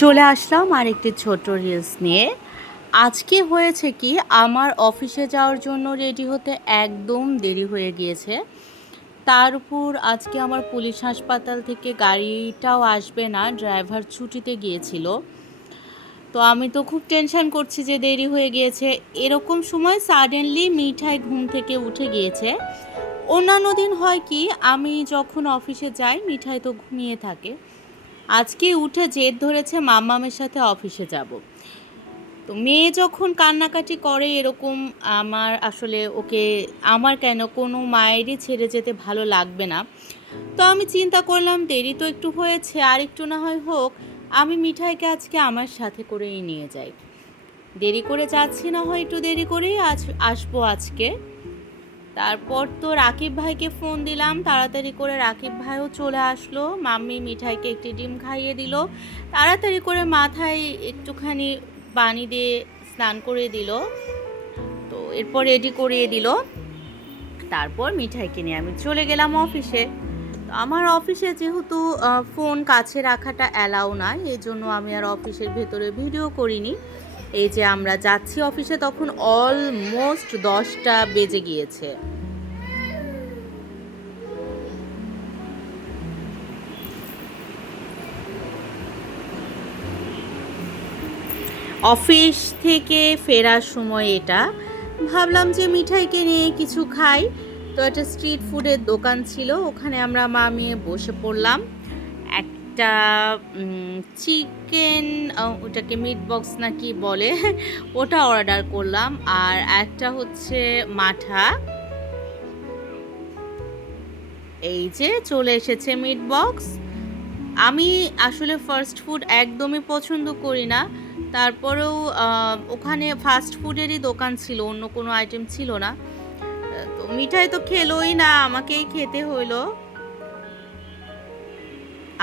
চলে আসলাম আরেকটি ছোট রিলস নিয়ে। আজকে হয়েছে কি, আমার অফিসে যাওয়ার জন্য রেডি হতে একদম দেরি হয়ে গিয়েছে। তার উপর আজকে আমার পুলিশ হাসপাতাল থেকে গাড়িটাও আসবে না, ড্রাইভার ছুটিতে গিয়েছিল। তো আমি তো খুব টেনশন করছি যে দেরি হয়ে গিয়েছে। এরকম সময় সাডেনলি মিঠাই ঘুম থেকে উঠে গিয়েছে। অন্যান্য দিন হয় কি, আমি যখন অফিসে যাই মিঠাই তো ঘুমিয়ে থাকে। আজকে উঠে জেদ ধরেছে মাম্মামের সাথে অফিসে যাব। তো মেয়ে যখন কান্নাকাটি করে এরকম, আমার আসলে ওকে, আমার কেন কোনো মায়েরই ছেড়ে যেতে ভালো লাগবে না। তো আমি চিন্তা করলাম দেরি তো একটু হয়েছে, আর একটু না হয় হোক, আমি মিঠাইকে আজকে আমার সাথে করেই নিয়ে যাই। দেরি করে যাচ্ছি, না হয় একটু দেরি করেই আসবো আজকে। তারপর তো রাকিব ভাইকে ফোন দিলাম, তাড়াতাড়ি করে রাকিব ভাইও চলে আসলো। মাম্মি মিঠাইকে একটি ডিম খাইয়ে দিল, তাড়াতাড়ি করে মাথায় একটুখানি পানি দিয়ে স্নান করে দিল। তো এরপর রেডি করিয়ে দিল। তারপর মিঠাইকে নিয়ে আমি চলে গেলাম অফিসে। আমার অফিসে যেহেতু ফোন কাছে রাখাটা অ্যালাউ নয়, এই জন্য আমি আর অফিসের ভেতরে ভিডিও করিনি। এই যে আমরা যাচ্ছি অফিসে, তখন অলমোস্ট 10টা বেজে গিয়েছে। অফিস থেকে ফেরার সময় এটা ভাবলাম যে মিঠাইকে নিয়ে কিছু খাই। তো একটা স্ট্রিট ফুডের দোকান ছিল, ওখানে আমরা মা মেয়ে বসে পড়লাম। একটা চিকেন, ওটাকে মিট বক্স না কি বলে ওটা অর্ডার করলাম। আর একটা হচ্ছে মাঠা। এই যে চলে এসেছে মিট বক্স। আমি আসলে ফাস্ট ফুড একদমই পছন্দ করি না। তারপরেও ওখানে ফাস্ট ফুডেরই দোকান ছিল, অন্য কোনো আইটেম ছিল না। তো মিঠাই তো খেলোই না, আমাকেই খেতে হইলো।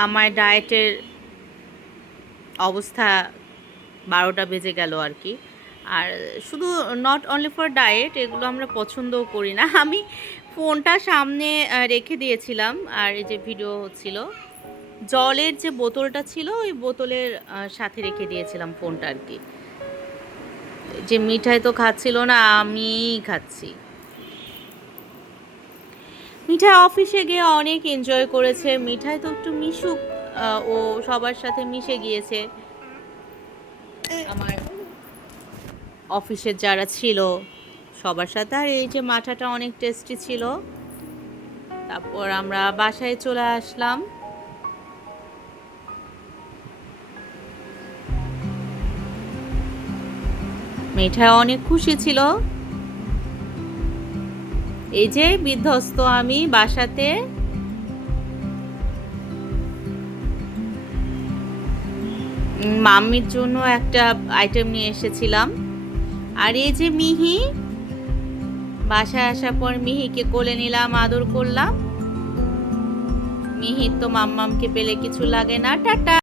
আমার ডায়েটের অবস্থা 12টা বেজে গেল আর কি। আর শুধু নট অনলি ফর ডায়েট, এগুলো আমরা পছন্দও করি না। আমি ফোনটা সামনে রেখে দিয়েছিলাম, আর এই যে ভিডিও হচ্ছিল। জলের যে বোতলটা ছিল ওই বোতলের সাথে রেখে দিয়েছিলাম ফোনটা আর কি। যে মিঠাই তো খাচ্ছিল না, আমিই খাচ্ছি। মিঠাই অফিসে গিয়ে অনেক এনজয় করেছে। মিঠাই তো একটু মিশুক, ও সবার সাথে মিশে গিয়েছে। আমার অফিসের যারা ছিল সবার সাথে। আর এই যে মাঠাটা অনেক টেস্টি ছিল। তারপর আমরা বাসায় চলে আসলাম। মিঠাই অনেক খুশি ছিল। এই যে বিধ্বস্ত আমি বাসাতে। মাম্মির জন্য একটা আইটেম নিয়ে এসেছিলাম। আর এই যে মিহি, বাসায় আসার পর মিহিকে কোলে নিলাম, আদর করলাম। মিহির তো মাম্মামকে পেলে কিছু লাগে না। টাটা।